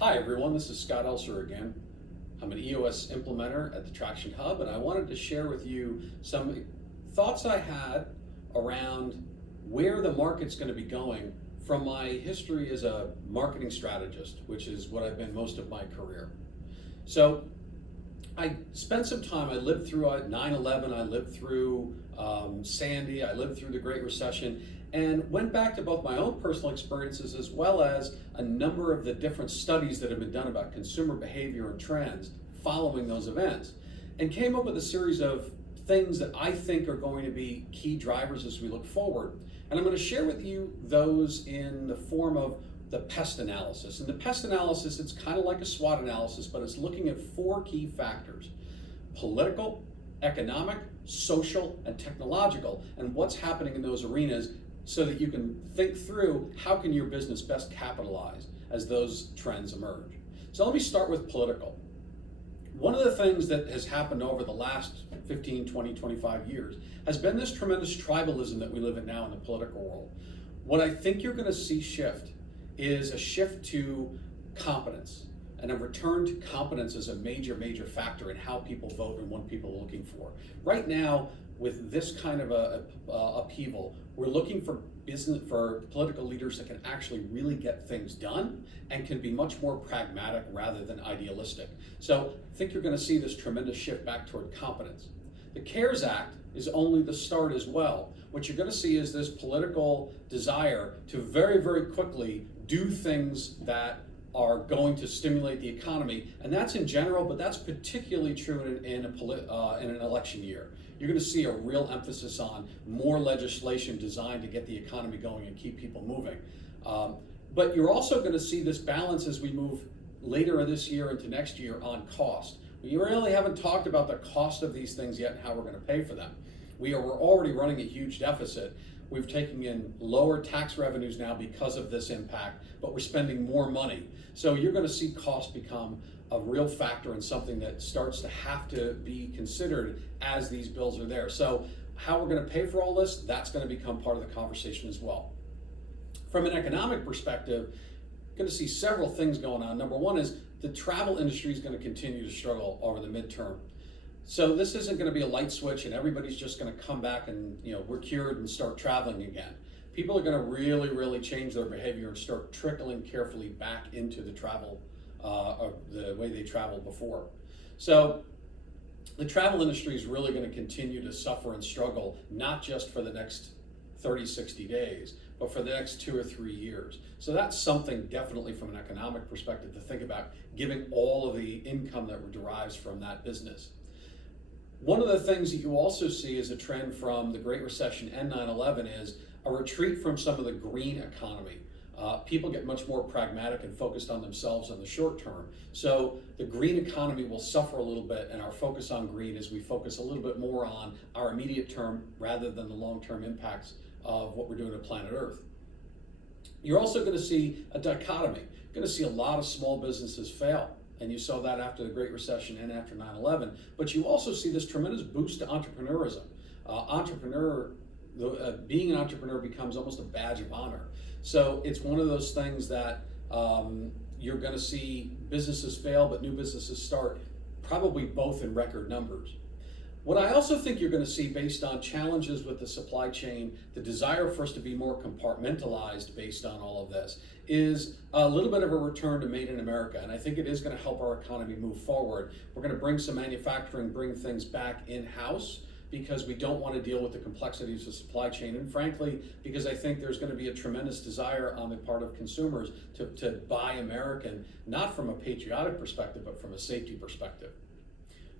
Hi everyone, this is Scott Elser again. I'm an EOS implementer at the Traction Hub, and I wanted to share with you some thoughts I had around where the market's going to be going from my history as a marketing strategist, which is what I've been most of my career. So I spent some time, I lived through 9/11, I lived through Sandy, I lived through the Great Recession, and went back to both my own personal experiences as well as a number of the different studies that have been done about consumer behavior and trends following those events, and came up with a series of things that I think are going to be key drivers as we look forward. And I'm going to share with you those in the form of the pest analysis. And the pest analysis, it's kind of like a SWOT analysis, but it's looking at four key factors: political, economic, social, and technological, and what's happening in those arenas so that you can think through how can your business best capitalize as those trends emerge. So let me start with political. One of the things that has happened over the last 15, 20, 25 years has been this tremendous tribalism that we live in now in the political world. What I think you're going to see shift is a shift to competence, and a return to competence as a major factor in how people vote and what people are looking for. Right now, with this kind of a upheaval, we're looking for political leaders that can actually really get things done and can be much more pragmatic rather than idealistic. So I think you're going to see this tremendous shift back toward competence. The CARES Act is only the start as well. What you're going to see is this political desire to very quickly do things that are going to stimulate the economy, and that's in general, but that's particularly true in an election year. You're going to see a real emphasis on more legislation designed to get the economy going and keep people moving. But you're also going to see this balance as we move later this year into next year on cost. We really haven't talked about the cost of these things yet and how we're going to pay for them. We're already running a huge deficit. We've taken in lower tax revenues now because of this impact, but we're spending more money. So you're going to see costs become a real factor and something that starts to have to be considered as these bills are there. So how we're going to pay for all this, that's going to become part of the conversation as well. From an economic perspective, you're going to see several things going on. Number one is the travel industry is going to continue to struggle over the midterm. So this isn't going to be a light switch and everybody's just going to come back and we're cured and start traveling again. People are going to really change their behavior and start trickling carefully back into the travel, the way they traveled before. So the travel industry is really going to continue to suffer and struggle, not just for the next 30, 60 days, but for the next 2 or 3 years. So that's something definitely from an economic perspective to think about, given all of the income that derives from that business. One of the things that you also see as a trend from the Great Recession and 9/11 is a retreat from some of the green economy. People get much more pragmatic and focused on themselves in the short term. So the green economy will suffer a little bit, and our focus on green is we focus a little bit more on our immediate term rather than the long-term impacts of what we're doing to planet Earth. You're also going to see a dichotomy. You're going to see a lot of small businesses fail. And you saw that after the Great Recession and after 9/11. But you also see this tremendous boost to entrepreneurism. Being an entrepreneur becomes almost a badge of honor. So it's one of those things that you're going to see businesses fail, but new businesses start, probably both in record numbers. What I also think you're going to see, based on challenges with the supply chain, the desire for us to be more compartmentalized based on all of this, is a little bit of a return to Made in America. And I think it is going to help our economy move forward. We're going to bring some manufacturing, bring things back in-house, because we don't want to deal with the complexities of supply chain. And frankly, because I think there's going to be a tremendous desire on the part of consumers to buy American, not from a patriotic perspective, but from a safety perspective.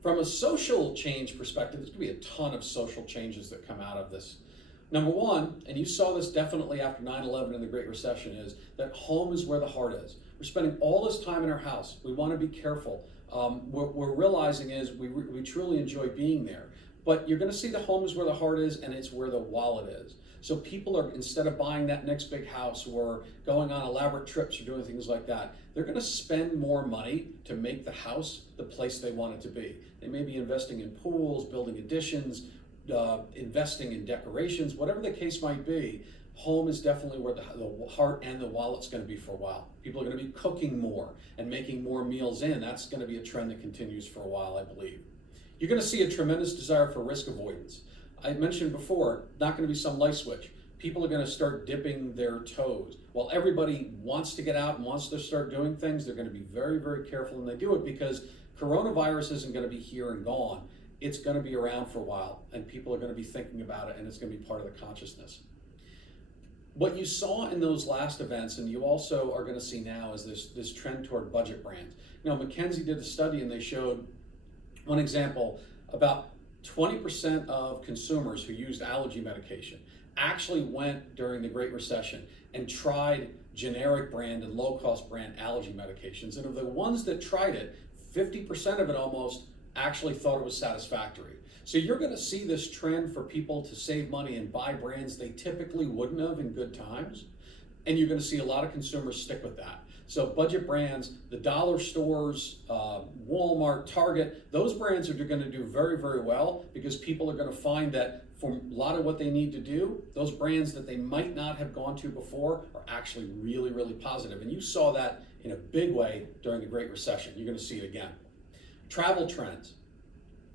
From a social change perspective, there's going to be a ton of social changes that come out of this. Number one, and you saw this definitely after 9/11 and the Great Recession, is that home is where the heart is. We're spending all this time in our house. We want to be careful. What we're realizing is we truly enjoy being there. But you're going to see the home is where the heart is, and it's where the wallet is. So people are, instead of buying that next big house or going on elaborate trips or doing things like that, they're going to spend more money to make the house the place they want it to be. They may be investing in pools, building additions, investing in decorations, whatever the case might be. home is definitely where the heart and the wallet's going to be for a while. People are going to be cooking more and making more meals in. That's going to be a trend that continues for a while, I believe. You're going to see a tremendous desire for risk avoidance. I mentioned before, not going to be some light switch. People are going to start dipping their toes. While everybody wants to get out and wants to start doing things, they're going to be very, very careful when they do it, because coronavirus isn't going to be here and gone. It's going to be around for a while, and people are going to be thinking about it, and it's going to be part of the consciousness. What you saw in those last events, and you also are going to see now, is this trend toward budget brands. McKinsey did a study, and they showed one example: about 20% of consumers who used allergy medication actually went during the Great Recession and tried generic brand and low-cost brand allergy medications. And of the ones that tried it, 50% of it almost actually thought it was satisfactory. So you're going to see this trend for people to save money and buy brands they typically wouldn't have in good times. And you're going to see a lot of consumers stick with that. So budget brands, the dollar stores, Walmart, Target, those brands are going to do very, very well, because people are going to find that for a lot of what they need to do, those brands that they might not have gone to before are actually really, really positive. And you saw that in a big way during the Great Recession. You're going to see it again. Travel trends.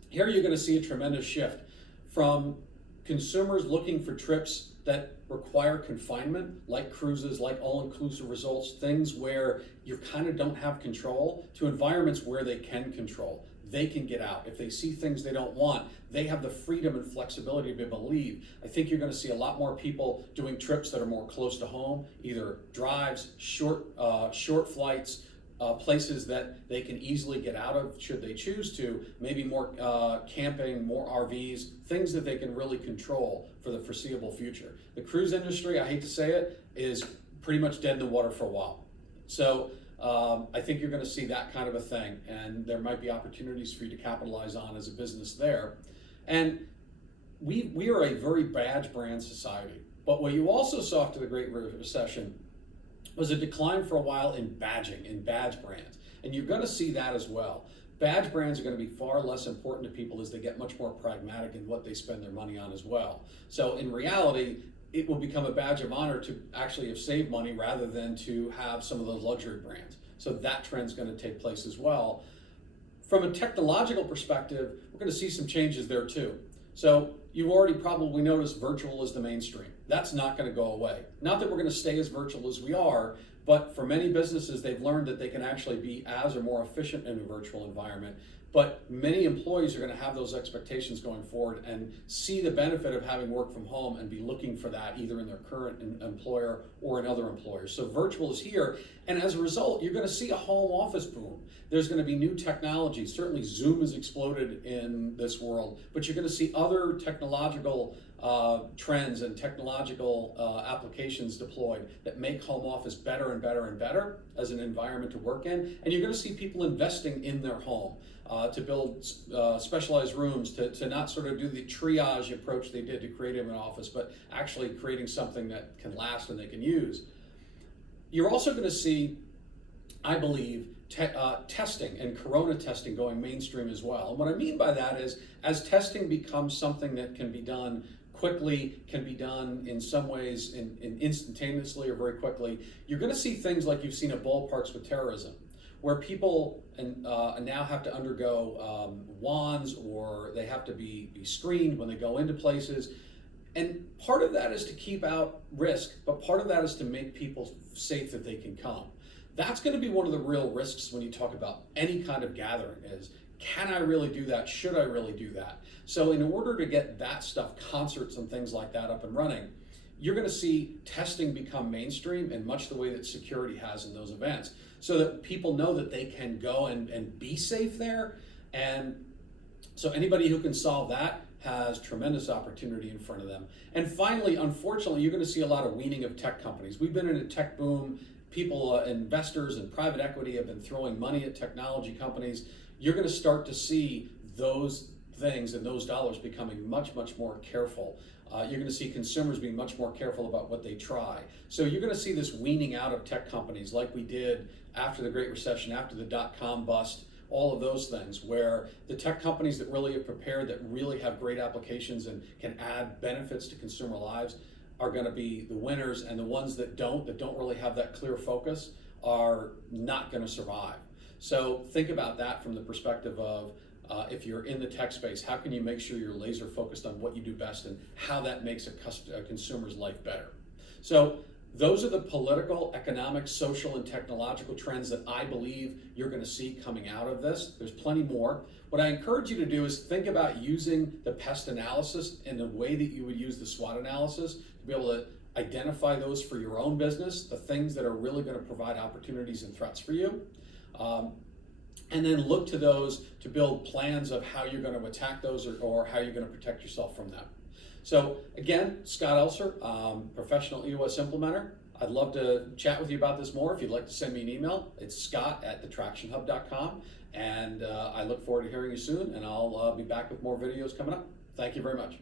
Here you're going to see a tremendous shift from consumers looking for trips that require confinement, like cruises, like all-inclusive resorts, things where you kind of don't have control, to environments where they can control. They can get out. If they see things they don't want, they have the freedom and flexibility to be able to leave. I think you're going to see a lot more people doing trips that are more close to home, either drives, short flights, places that they can easily get out of should they choose to, maybe more camping, more RVs, things that they can really control for the foreseeable future. The cruise industry, I hate to say it, is pretty much dead in the water for a while. So I think you're going to see that kind of a thing, and there might be opportunities for you to capitalize on as a business there. And we are a very badge brand society, but what you also saw after the Great Recession was a decline for a while in badging, in badge brands. And you're going to see that as well. Badge brands are going to be far less important to people as they get much more pragmatic in what they spend their money on as well. So in reality, it will become a badge of honor to actually have saved money rather than to have some of those luxury brands. So that trend's going to take place as well. From a technological perspective, we're going to see some changes there too. So you've already probably noticed virtual is the mainstream. That's not going to go away. Not that we're going to stay as virtual as we are, but for many businesses, they've learned that they can actually be as or more efficient in a virtual environment. But many employees are going to have those expectations going forward and see the benefit of having work from home and be looking for that either in their current employer or in other employers. So virtual is here, and as a result, you're going to see a home office boom. There's going to be new technology. Certainly Zoom has exploded in this world, but you're going to see other technological trends and technological applications deployed that make home office better and better and better as an environment to work in. And you're going to see people investing in their home to build specialized rooms, to not sort of do the triage approach they did to create an office, but actually creating something that can last and they can use. You're also going to see, I believe, testing and corona testing going mainstream as well. And what I mean by that is, as testing becomes something that can be done quickly, can be done in some ways in instantaneously or very quickly, you're going to see things like you've seen at ballparks with terrorism, where people now have to undergo wands, or they have to be screened when they go into places. And part of that is to keep out risk, but part of that is to make people safe that they can come. That's going to be one of the real risks when you talk about any kind of gathering is, can I really do that? Should I really do that? So in order to get that stuff, concerts and things like that up and running, you're going to see testing become mainstream in much the way that security has in those events, so that people know that they can go and be safe there. And so anybody who can solve that has tremendous opportunity in front of them. And finally, unfortunately, you're going to see a lot of weaning of tech companies. We've been in a tech boom. People, investors and private equity have been throwing money at technology companies. You're going to start to see those things and those dollars becoming much, much more careful. You're going to see consumers being much more careful about what they try. So you're going to see this weaning out of tech companies like we did after the Great Recession, after the dot-com bust, all of those things, where the tech companies that really are prepared, that really have great applications and can add benefits to consumer lives, are going to be the winners, and the ones that don't really have that clear focus are not going to survive. So think about that from the perspective of if you're in the tech space, how can you make sure you're laser focused on what you do best and how that makes a consumer's life better? So those are the political, economic, social, and technological trends that I believe you're going to see coming out of this. There's plenty more. What I encourage you to do is think about using the pest analysis in the way that you would use the SWOT analysis to be able to identify those for your own business, the things that are really going to provide opportunities and threats for you. And then look to those to build plans of how you're going to attack those or how you're going to protect yourself from them. So again, Scott Elser, professional EOS implementer. I'd love to chat with you about this more. If you'd like to send me an email, it's scott@thetractionhub.com. And I look forward to hearing you soon, and I'll be back with more videos coming up. Thank you very much.